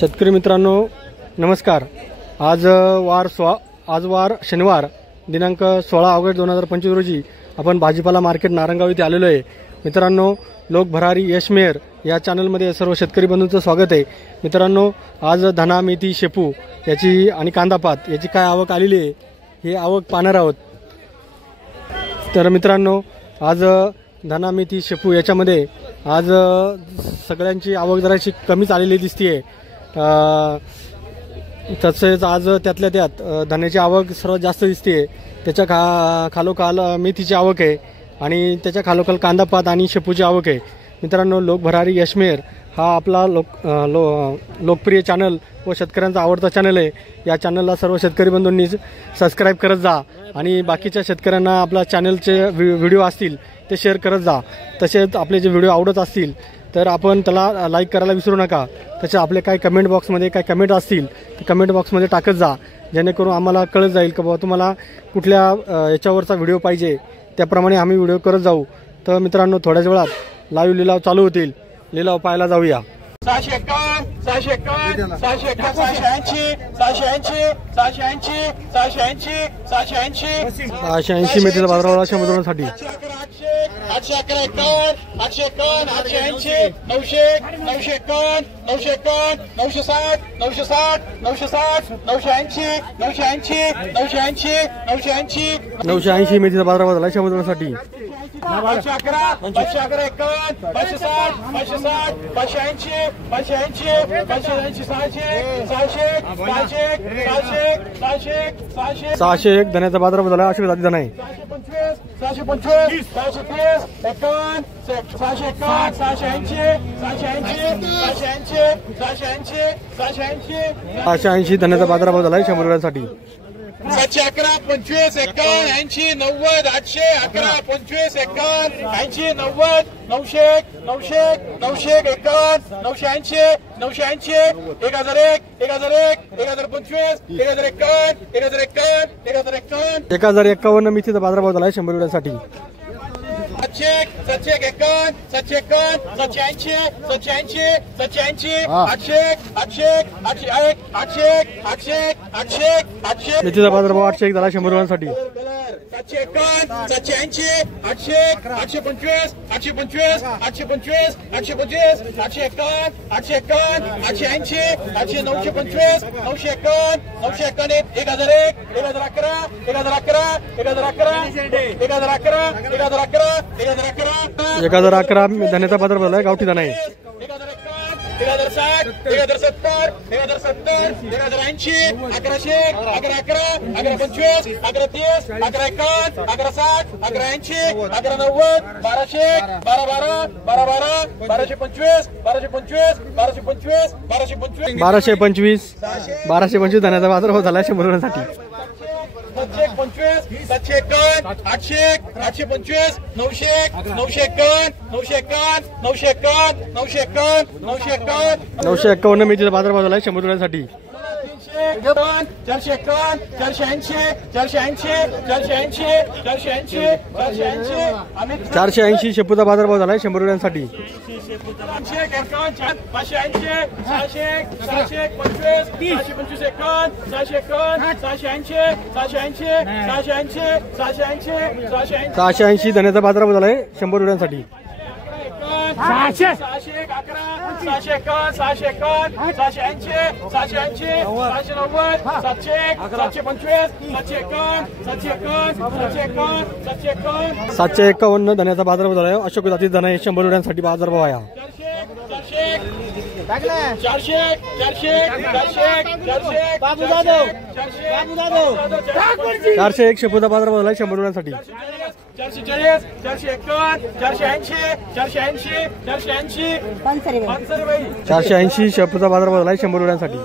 शेतकरी मित्रांनो नमस्कार। आज वार शनिवार दिनांक 16 ऑगस्ट 2025 रोजी आपण भाजीपाला मार्केट नारंगाव येथे आलेलो आहे। मित्रांनो, लोक भरारी यश मेहर या चॅनलमध्ये सर्व शेतकरी बंधूंचं स्वागत आहे। मित्रांनो, आज धना मेथी शेपू याची आणि कांदापात याची काय आवक आलेली आहे हे आवक पाहणार आहोत। तर मित्रांनो, आज धना मेथी शेपू याच्यामध्ये आज सगळ्यांची आवक जराशी कमीच आलेली दिसते। तसेच आज त्यातल्या त्यात धान्याची आवक सर्वात जास्त दिसते। त्याच्या खालोखाल मेथीची आवक आहे आणि त्याच्या खालोखाल कांदापात आणि शेपूची आवक आहे। मित्रांनो, लोक भरारी यश मेहर हा आपला लोकप्रिय चॅनल व शेतकऱ्यांचा आवडता चॅनल आहे। या चॅनलला सर्व शेतकरी बंधूंनी सबस्क्राईब करत जा आणि बाकीच्या शेतकऱ्यांना आपल्या चॅनलचे व्हिडिओ असतील ते शेअर करत जा। तसेच आपले जे व्हिडिओ आवडत असतील तर आपण त्याला लाईक करायला विसरू नका। तसे आपले काय कमेंट बॉक्समध्ये काय कमेंट असतील ते कमेंट बॉक्समध्ये टाकत जा, जेणेकरून आम्हाला कळत जाईल की बाबा तुम्हाला कुठल्या याच्यावरचा व्हिडिओ पाहिजे, त्याप्रमाणे आम्ही व्हिडिओ करत जाऊ। तर मित्रांनो, थोड्याच वेळात लाईव्ह लिलाव चालू होतील, लिलाव पाहायला जाऊया। 680 मेथीचा बाजारभाव 100 811 851 880 900 951 951 960 960 960 980 980 980 980 980 मेथीचा बाजारभाव झाला 100 साठी। 511 511 51 560 560 580 580 580 601 धन्याचा बाजारभाव झाला 800 जाती धना आहे। 625 630 51 651 680 680 धन्याचा बाजारभाव झाला 100 साठी। 711 25 51 80 90 800 11 25 51 80 90 900 900 900 51 980 980 1001 1001 1025 1051 1051 1051 मेथीचा बाजारभाव झाला 100 साठी। 751 751 780 780 780 800 800 800 800 800 मेथीचा बाजारभाव 801 झाला 100 साठी। 751 780 800 825 825 825 825 851 851 880 800 925 951 951 1001 1011 1011 1011 1011 1011 धन्याचा बाजारभाव झाला गावठी धना आहे। 1060 1070 1070 1080 1100 1111 1125 1130 1151 1160 1180 1190 1200 1212 1212 1225 1225 1225 1225 धन्याचा बाजारभाव झाला 100 साठी। 725 751 800 825 900 951 951 951 951 951 951 मेथीचा बाजारभाव झाला 100 साठी। 451 451 480 480 480 480 480 शेपूचा बाजारभाव झाला 100 साठी। 680 धन्याचा बाजारभाव झाला 100 साठी। 611 651 651 680 680 790 725 751 धन्याचा बाजारभाव झाला। अशोक जाती धना 100 साठी बाजारभाव आहे। 401 शेपूचा बाजारभाव झाला 100 साठी। 440 451 480 480 480 480 शेपूचा बाजारभाव झाला 100 साठी।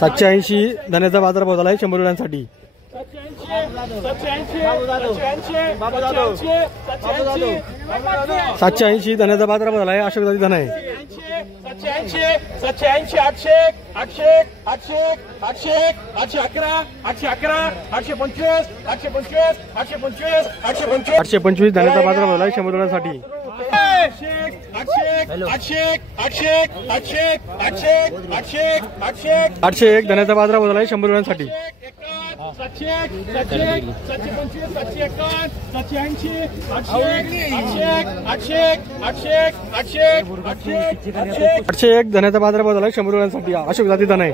780 धन्याचा बाजारभाव झाला 100 साठी। 780 धन्याचा बाजारभाव झाला अशोक जाती धना आहे। 780 800 800 800 800 811 811 825 825 825 825 825 धन्याचा बाजारभाव झाला 100 साठी। ₹801 धन्याचा बाजार बदल आहे 100 रुपयांसाठी. 801 धन्याचा बाजार बदल आहे 100 रुपयांसाठी. अशोक जाती धन आहे.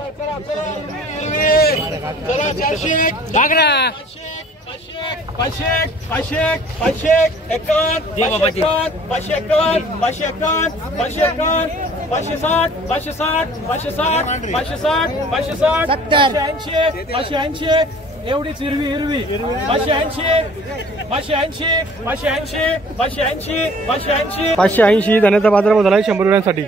एवढीच हिरवी 580 धन्याचा बाजार बदल आहे 100 रुपयांसाठी.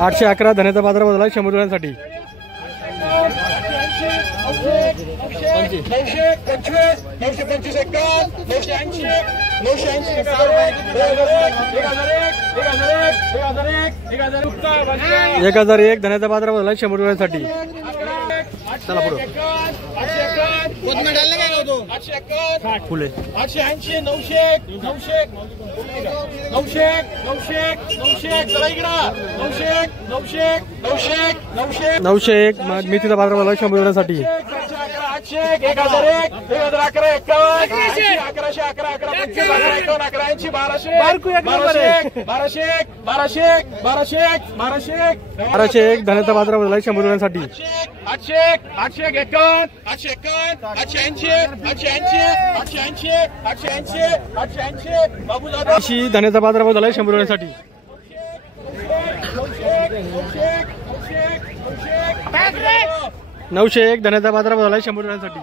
811 धन्याचा बाजार बदल आहे 100 रुपयांसाठी. 1001 धन्याचा बाजार बदल आहे 100 रुपयांसाठी. चला पुढे. 901 मेथीचा बाजार बदल आहे 100 रुपयांसाठी. 1201 धन्याचा बाजार बदल आहे 100 रुपयांसाठी. 80 धन्याचा बाजार बदल आहे 100 रुपयांसाठी. 901 धन्याचा बाजार बदल आहे 100 रुपयांसाठी.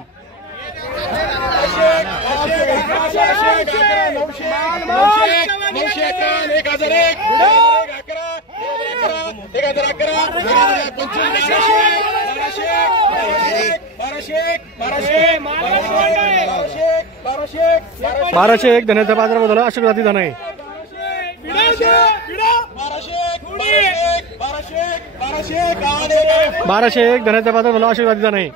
1201 धन्याचा बाजार बदल आहे अशोक जाती धन आहे. 1201 धन्याचा बाजार बदल अशोक जाती धन आहे.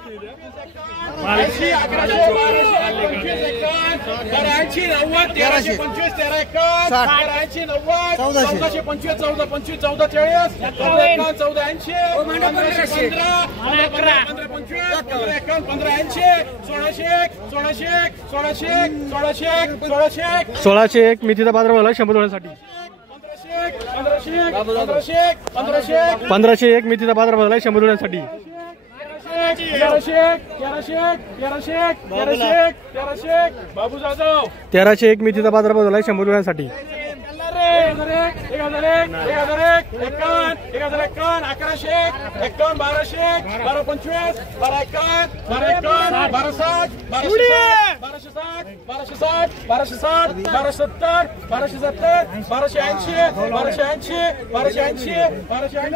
1601 मेथीचा बाजार बदल आहे 100 रुपयांसाठी. 1501 मेथीचा बाजार बदल आहे 100 रुपयांसाठी. 1301 मेथीचा बाजार बदल आहे 100 रुपयांसाठी.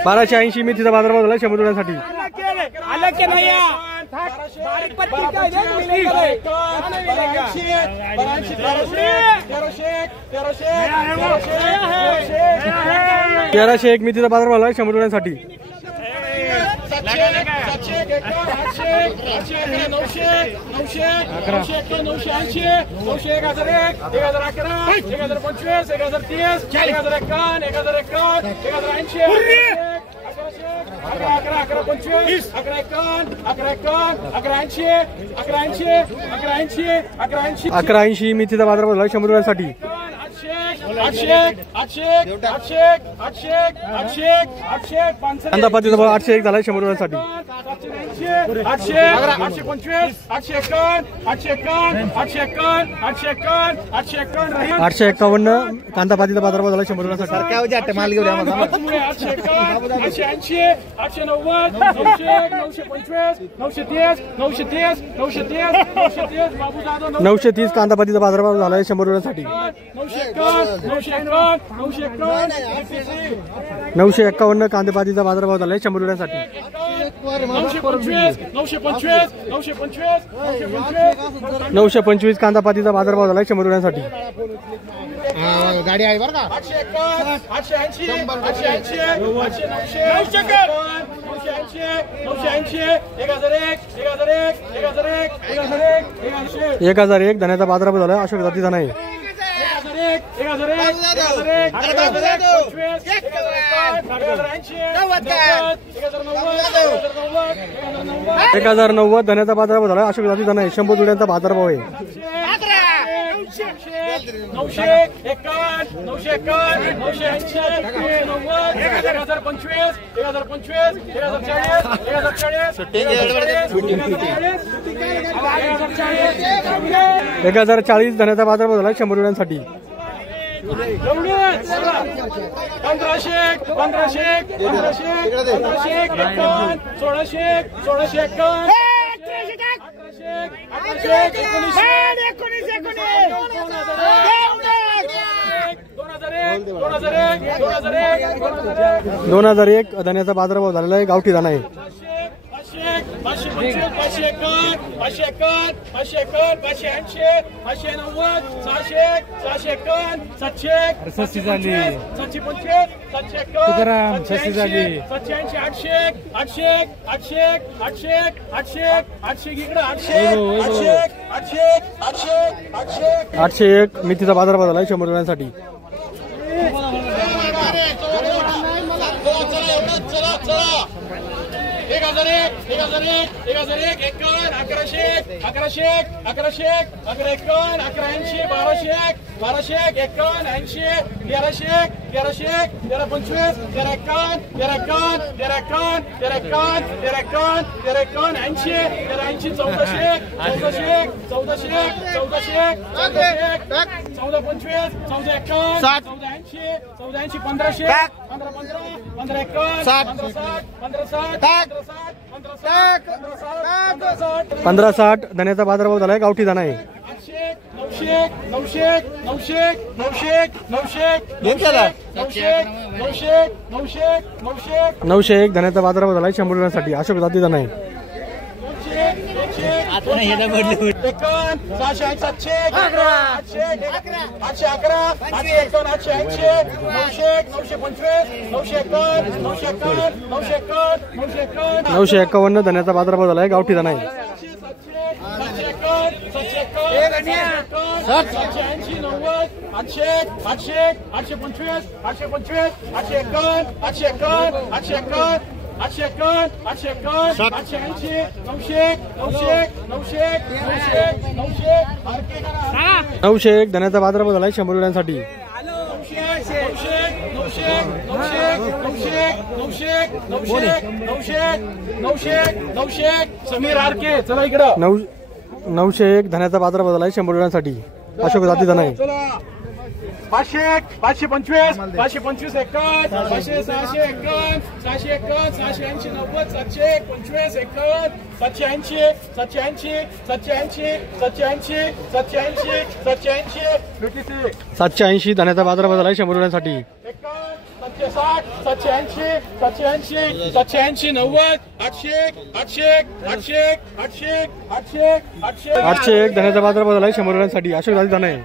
1280 मेथीचा बाजार बदल आहे 100 रुपयांसाठी. 1301 मेथीचा बाजार बदल आहे 100 रुपयांसाठी. 1180 मेथीचा बाजार बदल आहे 100 रुपयांसाठी. 801 झाला 100 रुपयांसाठी. 851 कांदा पातीचा बाजार बदल आहे 100 रुपयांसाठी. 930 कांदा पातीचा बाजार बदल झाला 100 रुपयांसाठी. 951 कांदेपातीचा बाजारभाव झालाय 100 रुपयांसाठी. 925 कांदापातीचा बाजारभाव झालाय 100 रुपयांसाठी. गाडी आहे बरं का. 1001 धन्याचा बाजारभाव झालाय अशोक जाती धना आहे. 1090 धन्याचा बाजारभाव झालाय अशोक जाती धना आहे. 100 जुड्यांचा बाजारभाव आहे. 1040 धन्याचा बाजारभाव झालाय 100 जुड्यांसाठी. 2001 धन्याचा बाजारभाव झालेला आहे. गावठी दाणा आहे. 550 551 801 मेथीचा बाजारभाव झालाय 100 रुपयांसाठी. 1560 धन्याचा बाजारभाव झालाय. गावठी दाणा आहे. 901 धन्याचा बाजारभाव झालाय 100 रुपयांसाठी. अशोक जाती दाणा आहे. 951 धन्याचा बाजारभाव झालाय. गावठी दाणा आहे. 901 धन्याचा बाजारभाव झालाय 100 रुपयांसाठी. 901 धन्याचा बाजारभाव झालाय 100 रुपयांसाठी. अशोक जाती धना आहे. 500 525 525 51 500 651 651 680 90 725 51 780 780 780 780 780 780 780 धन्याचा बाजारभाव झालाय 100 रुपयांसाठी. 760 780 780 780 90 801 धन्याचा बाजारभाव झालाय 100 रुपयांसाठी. अशोक जाती धना आहे.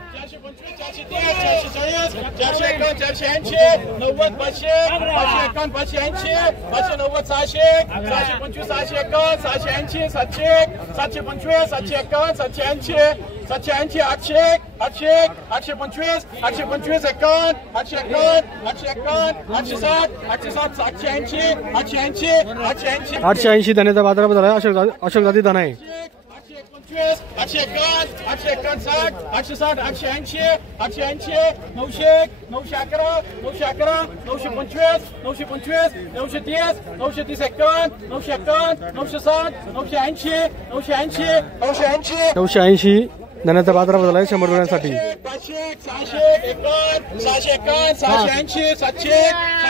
880 धन्याचा बाजारभाव झालाय. अशोक जाती धना आहे. 851 860 860 880 880 900 911 911 925 925 930 930 51 951 960 980 980 980 980 धन्याचा बाजारभाव झाला आहे 100 रुपयांसाठी. 500 600 51 651 680 700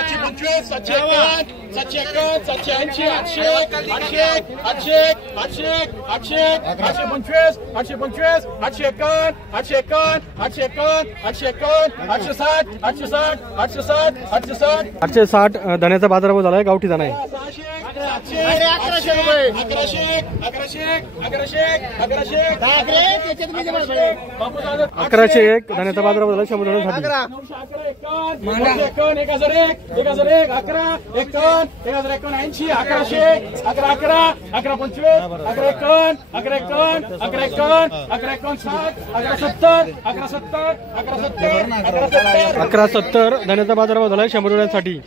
725 751 751 780 800 800 800 800 800 825 825 851 851 851 851 860 860 860 860 860 धन्याचा बाजारभाव झाला आहे. गावठी धना आहे. 1100 रुपये 1100 1100 1100 1100 1101 धन्याचा बाजारभाव झाला आहे 100 रुपयांसाठी. 1170 धन्याचा बाजारभाव झाला आहे 100 रुपयांसाठी.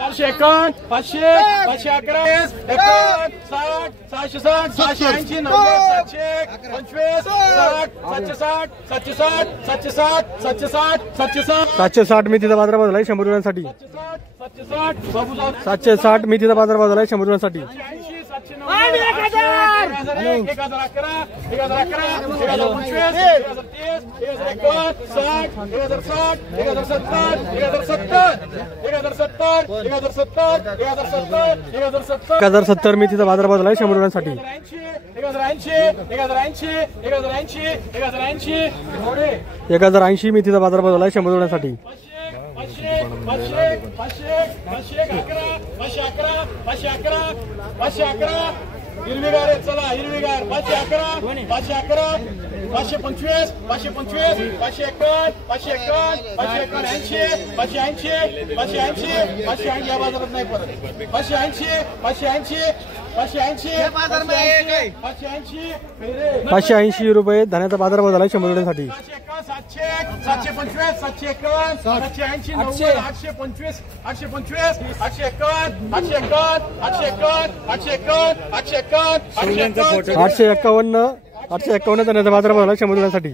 451 500 511 51 60 760 680 90 725 60 760 760 760 760 760 मेथीचा बाजारभाव झाला आहे 100 रुपयांसाठी. 760 मेथीचा बाजारभाव झाला आहे 100 रुपयांसाठी. 1070 मेथीचा बाजारभाव झाला आहे 100 रुपयांसाठी. 1080 मेथीचा बाजारभाव झाला आहे 100 रुपयांसाठी. 511 हिरवीगार आहे चला हिरवीगार 511 511 525 551 551 580 580 या बाजारात नाही परत 580 580 रुपये धन्याचा बाजारभाव झाला आहे 100 रुपयांसाठी. 725 751 780 90 825 851 851 धन्याचा बाजारभाव झाला आहे 100 रुपयांसाठी.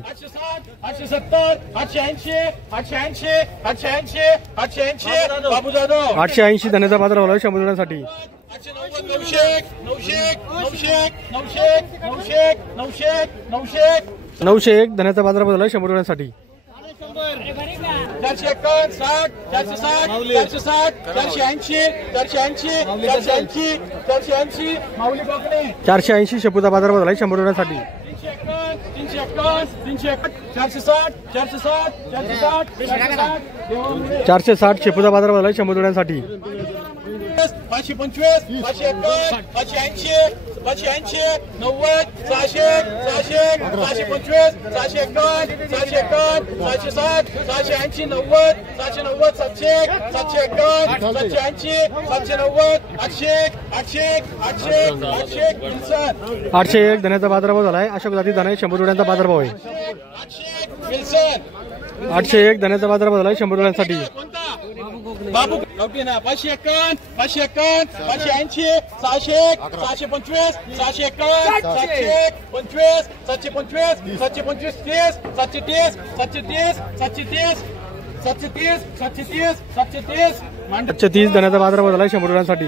870 880 880 880 880 बाबू जाधव 880 धन्याचा बाजारभाव झाला आहे 100 रुपयांसाठी. 901 धन्याचा बाजारभाव झाला आहे 100 रुपयांसाठी. 451 60 460 480 माऊली बाकडे 480 शेपूचा बाजारभाव झाला आहे 100 रुपयांसाठी. 460 शेपूचा बाजारभाव झाला आहे 100 रुपयांसाठी. 525 551 580 580 90 600 625 651 651 660 680 90 790 751 780 790 801 धन्याचा बाजारभाव झाला आहे. अशोक जाती धना 100 रुपयांचा बाजारभाव आहे. 801 धन्याचा बाजारभाव झाला आहे 100 रुपयांसाठी. बाबू गावठी ना 551 551 580 600 625 651 725 725 725 30 730 730 730 730 730 730 730 धन्याचा बाजारभाव झाला आहे 100 रुपयांसाठी.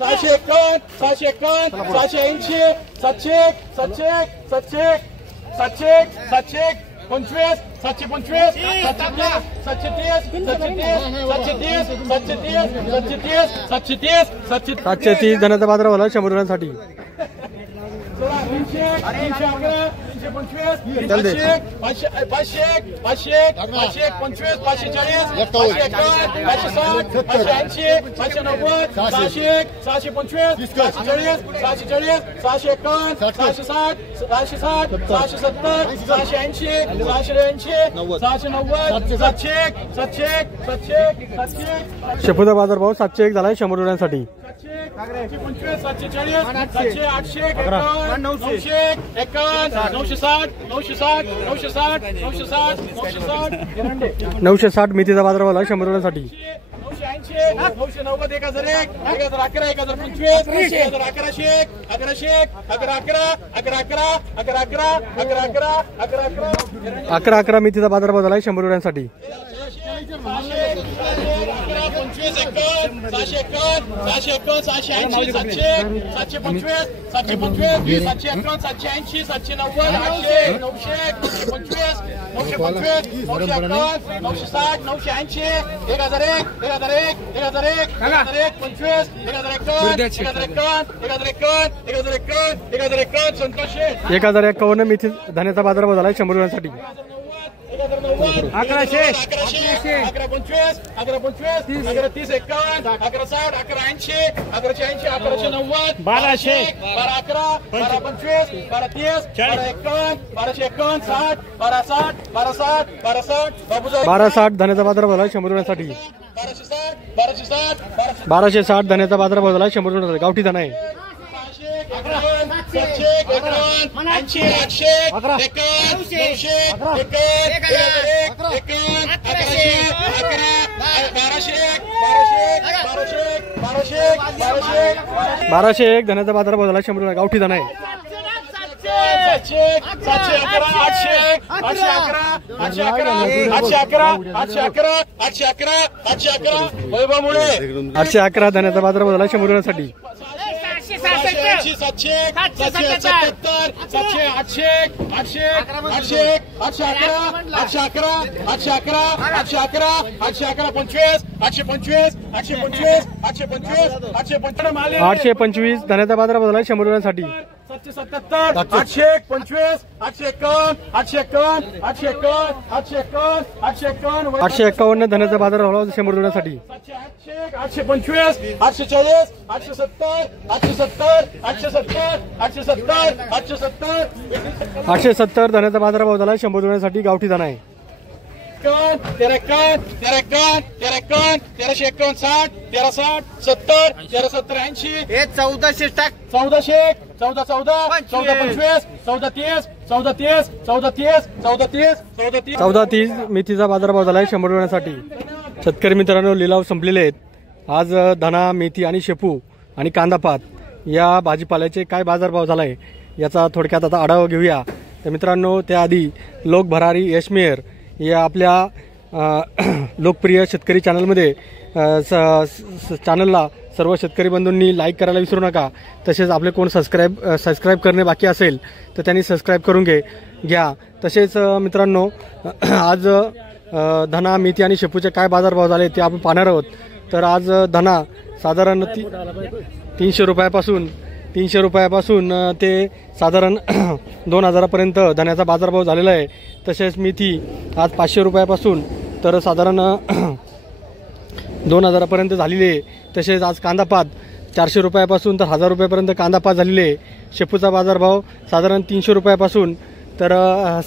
651 651 680 700 700 700 25 725 730 धन्याचा बाजारभाव झाला आहे 100 रुपयांसाठी. 790 शेपूचा बाजारभाव 701 झाला आहे 100 रुपयांसाठी. 740 740 800 960 960 960 960 960 मेथीचा बाजारभाव झाला आहे 100 रुपयांसाठी. 980 990 1001 1011 1025 1111 11 मेथीचा बाजारभाव झाला आहे 100 रुपयांसाठी. 500 51, 651, 651, 680, 700, 725, 751, 780, 790, 800, 900, 925, 950, 960, 980, 1001, 1001, 1001, 1001, 25, 1051, संतोष 1051 मेथी धान्याचा बाजारभाव झाला 100 रुपयांसाठी. 1190, 1100, 1125, 1125, 1130, 51, 1160, 1180, 1180, 1190, 1200, 1211, 1225, 1230, 1251, 1251, 60, 1260, 1260, 1260, बाबूसाहेब 1260 धान्याचा बाजारभाव झाला 100 रुपयांसाठी. 1260, 1260 धान्याचा बाजारभाव झाला 100 रुपयांसाठी. गावठी धान आहे. 1201 धान्याचा बाजारभाव झाला 100 रुपये. गावठी धान आहे. 811 धान्याचा बाजारभाव झाला 100 रुपयांसाठी. 825 धान्याचा बाजारभाव झाला 100 रुपयांसाठी. 777, 825, 851, 851, 851, 851, 851, 851 धान्याचा बाजारभाव झाला 100 रुपयांसाठी. 825, 840, 870, 870, 870, 870, 870, 870 धान्याचा बाजारभाव झाला 100 रुपयांसाठी. गावठी धान आहे. 1351, 1351, 1351, 1360, 70, 1370, 80, 1400 टाक. 1400, 14, 14, 14, 25, 14, 30, 14, 30, 14, 30, 14, 30, 1430 मेथीचा बाजारभाव झाला 100 रुपयांसाठी. शेतकरी मित्रांनो, लिलाव संपलेले आहेत. आज धना, मेथी आणि शेपू आणि कांदापात या भाजीपाल्याचे काय बाजारभाव झालाय याचा थोडक्यात आता आढावा घेऊया. तर मित्रांनो, त्याआधी लोक भरारी यशमेर या आपल्या लोकप्रिय शेतकरी चॅनलमध्ये चॅनलला सर्व शेतकरी बंधूंनी लाईक करायला विसरू नका. तसेच आपले कोण सबस्क्राईब करणे बाकी असेल तर त्यांनी सबस्क्राईब करून घ्या. तसेच मित्रांनो, आज धना, मेथी आणि शेपूचे काय बाजारभाव झाले ते आपण पाहणार आहोत. तर आज धना साधारण 300 रुपयापासून ते साधारण 2000पर्यंत धन्याचा बाजारभाव झालेला आहे. तसेच मेथी आज 500 रुपयापासून तर साधारण 2000पर्यंत झालेली आहे. तसेच आज कांदापात 400 रुपयापासून तर 1000 रुपयापर्यंत कांदापात झालेले आहे. शेपूचा बाजारभाव साधारण 300 रुपयापासून तर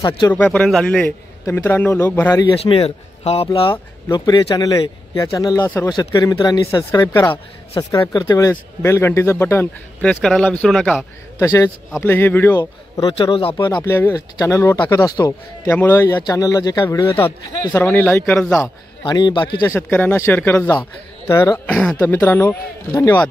700 रुपयापर्यंत झालेले आहे. तर मित्रांनो, लोक भरारी यशमेर हा आपला लोकप्रिय चॅनल आहे. या चॅनलला सर्व शेतकरी मित्रांनी सबस्क्राईब करा. सबस्क्राईब करते वेळेस बेल घंटीचं बटन प्रेस करायला विसरू नका. तसेच आपले हे व्हिडिओ रोजच्या रोज आपण आपल्या चॅनलवर टाकत असतो. त्यामुळं या चॅनलला जे काय व्हिडिओ येतात ते सर्वांनी लाईक करत जा आणि बाकीच्या शेतकऱ्यांना शेअर करत जा. तर मित्रांनो, धन्यवाद.